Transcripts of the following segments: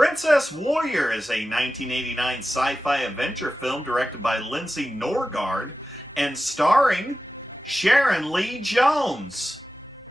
Princess Warrior is a 1989 sci-fi adventure film directed by Lindsay Norgard and starring Sharon Lee Jones,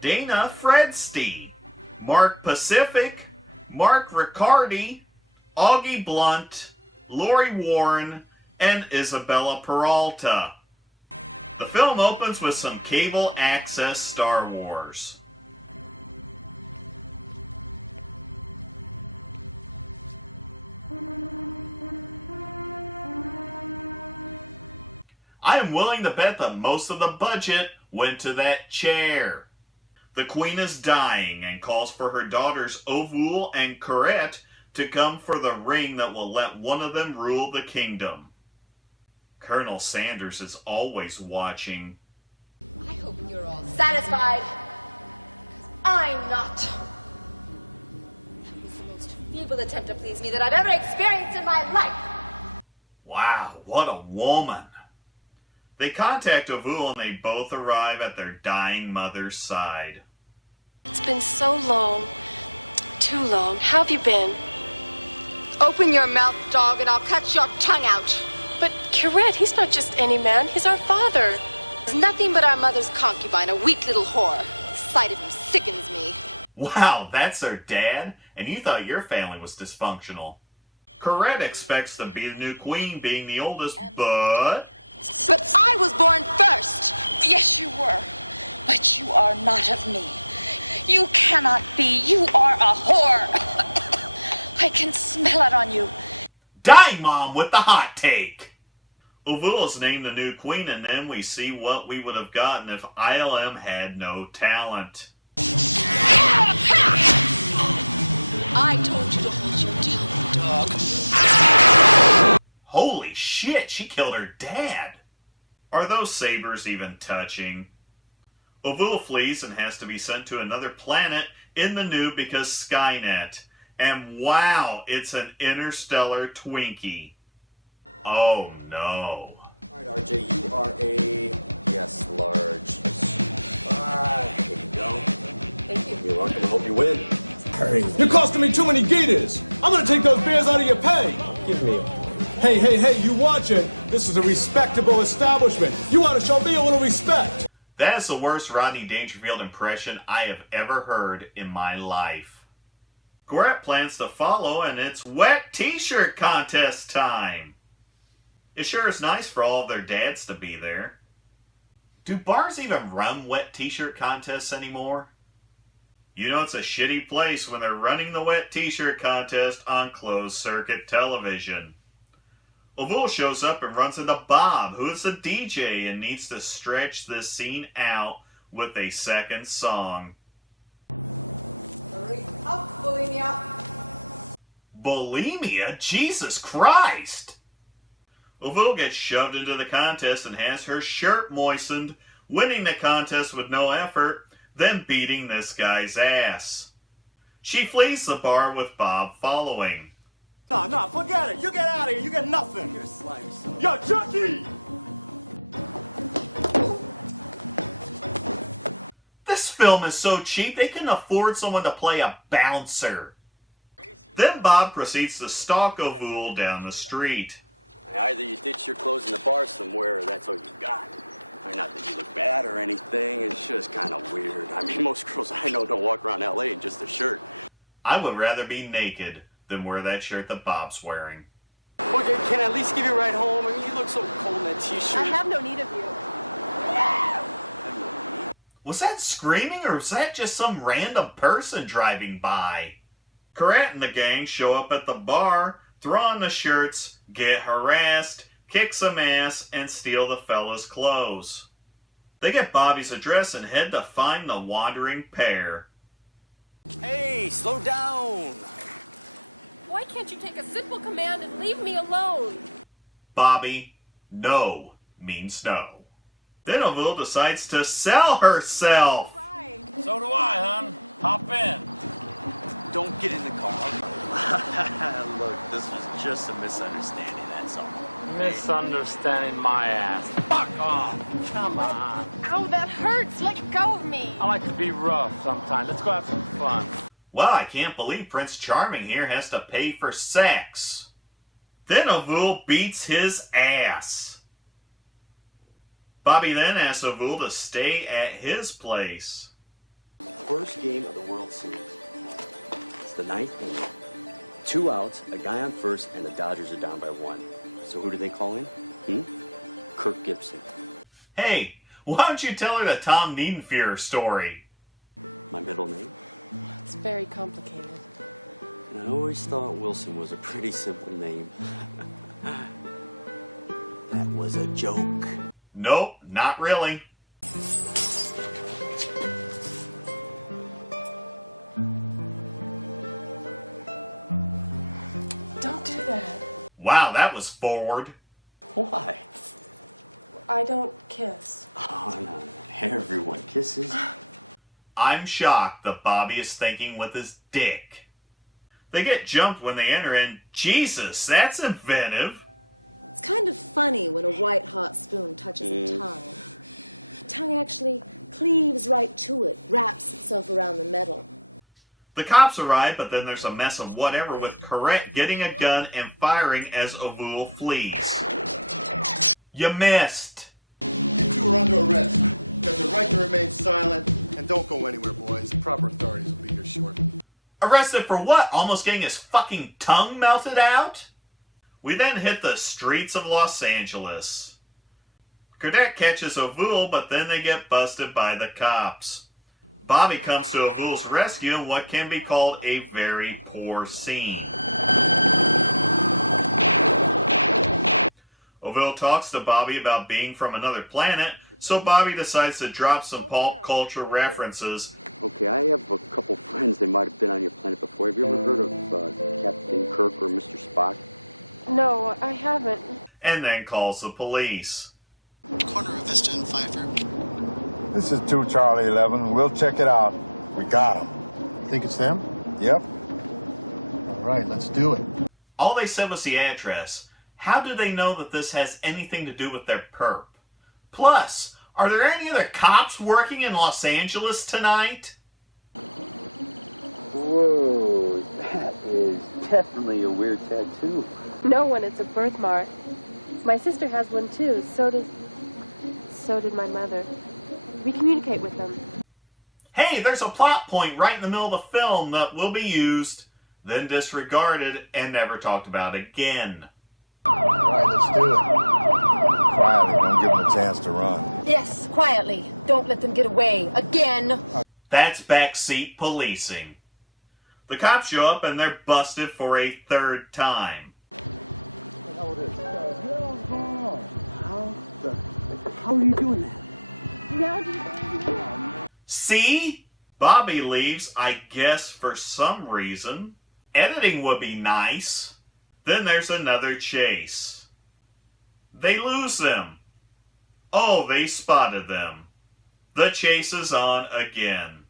Dana Fredstein, Mark Pacific, Mark Riccardi, Augie Blunt, Lori Warren, and Isabella Peralta. The film opens with some cable access Star Wars. I am willing to bet that most of the budget went to that chair. The queen is dying and calls for her daughters Ovul and Corette to come for the ring that will let one of them rule the kingdom. Colonel Sanders is always watching. Wow, what a woman. They contact Ovul and they both arrive at their dying mother's side. Wow, that's her dad? And you thought your family was dysfunctional. Corette expects to be the new queen, being the oldest, but Dying Mom with the hot take! Ovul is named the new queen, and then we see what we would have gotten if ILM had no talent. Holy shit, she killed her dad! Are those sabers even touching? Ovul flees and has to be sent to another planet in the new because Skynet. And wow, it's an interstellar Twinkie. Oh no. That is the worst Rodney Dangerfield impression I have ever heard in my life. Corette plans to follow, and it's wet t-shirt contest time. It sure is nice for all of their dads to be there. Do bars even run wet t-shirt contests anymore? You know it's a shitty place when they're running the wet t-shirt contest on closed circuit television. Ovul shows up and runs into Bob, who is the DJ and needs to stretch this scene out with a second song. Bulimia? Jesus Christ! Ovul gets shoved into the contest and has her shirt moistened, winning the contest with no effort, then beating this guy's ass. She flees the bar with Bob following. This film is so cheap they couldn't afford someone to play a bouncer. Then Bob proceeds to stalk Ovul down the street. I would rather be naked than wear that shirt that Bob's wearing. Was that screaming or was that just some random person driving by? Corette and the gang show up at the bar, throw on the shirts, get harassed, kick some ass, and steal the fella's clothes. They get Bobby's address and head to find the wandering pair. Bobby, no means no. Then Ovul decides to sell herself. Well, I can't believe Prince Charming here has to pay for sex. Then Ovul beats his ass. Bobby then asks Ovul to stay at his place. Hey, why don't you tell her the Tom Niedenfuer story? Nope, not really. Wow, that was forward. I'm shocked that Bobby is thinking with his dick. They get jumped when they enter and Jesus, that's inventive. The cops arrive, but then there's a mess of whatever with Correct getting a gun and firing as Ovul flees. You missed. Arrested for what? Almost getting his fucking tongue melted out? We then hit the streets of Los Angeles. Cadet catches Ovul, but then they get busted by the cops. Bobby comes to Ovul's rescue in what can be called a very poor scene. Ovul talks to Bobby about being from another planet, so Bobby decides to drop some pulp culture references. And then calls the police. All they said was the address. How do they know that this has anything to do with their perp? Plus, are there any other cops working in Los Angeles tonight? Hey, there's a plot point right in the middle of the film that will be used, then disregarded, and never talked about again. That's backseat policing. The cops show up and they're busted for a third time. See? Bobby leaves, I guess, for some reason. Editing would be nice. Then there's another chase. They lose them. Oh, they spotted them. The chase is on again.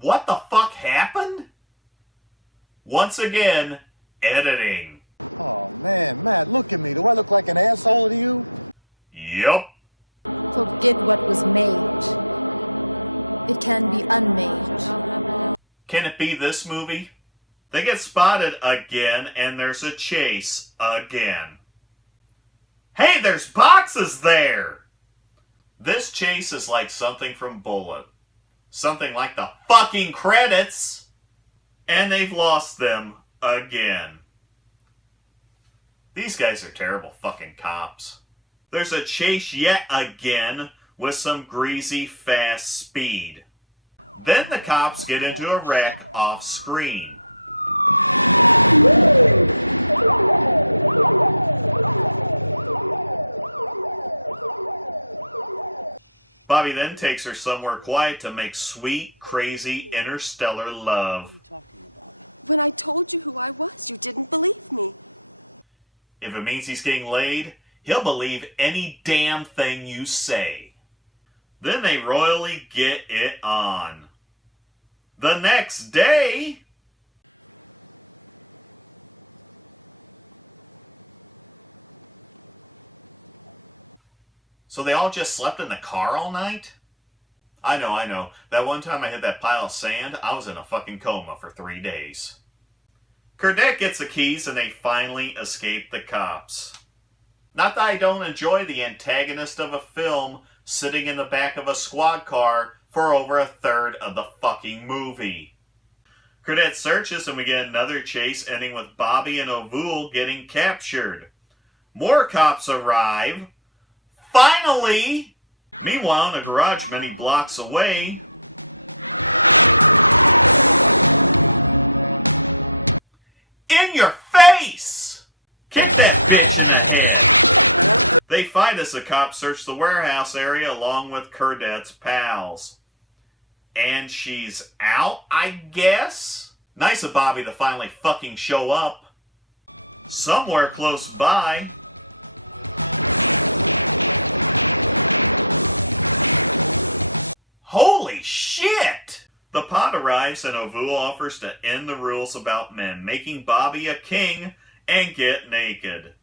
What the fuck happened? Once again, editing. Yup. Can it be this movie? They get spotted again, and there's a chase again. Hey, there's boxes there! This chase is like something from Bullitt. Something like the fucking credits! And they've lost them again. These guys are terrible fucking cops. There's a chase yet again with some greasy fast speed. Then the cops get into a wreck off screen. Bobby then takes her somewhere quiet to make sweet, crazy, interstellar love. If it means he's getting laid, he'll believe any damn thing you say. Then they royally get it on. The next day, So they all just slept in the car all night? I know. That one time I hit that pile of sand, I was in a fucking coma for 3 days. Kurdette gets the keys and they finally escape the cops. Not that I don't enjoy the antagonist of a film sitting in the back of a squad car for over a third of the fucking movie. Kurdette searches and we get another chase ending with Bobby and Ovul getting captured. More cops arrive. Finally! Meanwhile, in a garage many blocks away, in your face! Kick that bitch in the head! They fight as the cops search the warehouse area along with Kurdette's pals. And she's out, I guess? Nice of Bobby to finally fucking show up. Somewhere close by. Holy shit! The pod arrives and Ovul offers to end the rules about men, making Bobby a king and get naked.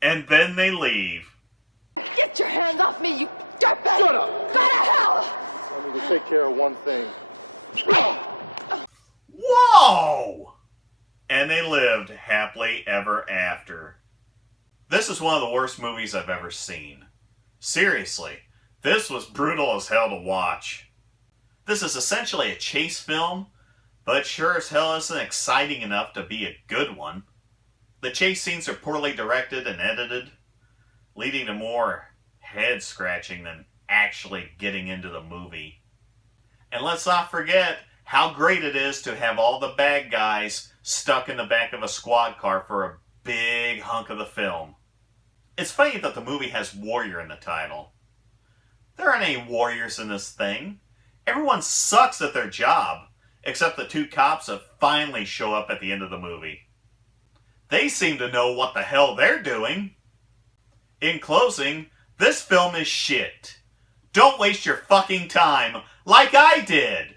And then they leave. Whoa! And they lived happily ever after. This is one of the worst movies I've ever seen. Seriously, this was brutal as hell to watch. This is essentially a chase film, but sure as hell isn't exciting enough to be a good one. The chase scenes are poorly directed and edited, leading to more head scratching than actually getting into the movie. And let's not forget how great it is to have all the bad guys stuck in the back of a squad car for a big hunk of the film. It's funny that the movie has warrior in the title. There aren't any warriors in this thing. Everyone sucks at their job, except the two cops that finally show up at the end of the movie. They seem to know what the hell they're doing. In closing, this film is shit. Don't waste your fucking time like I did.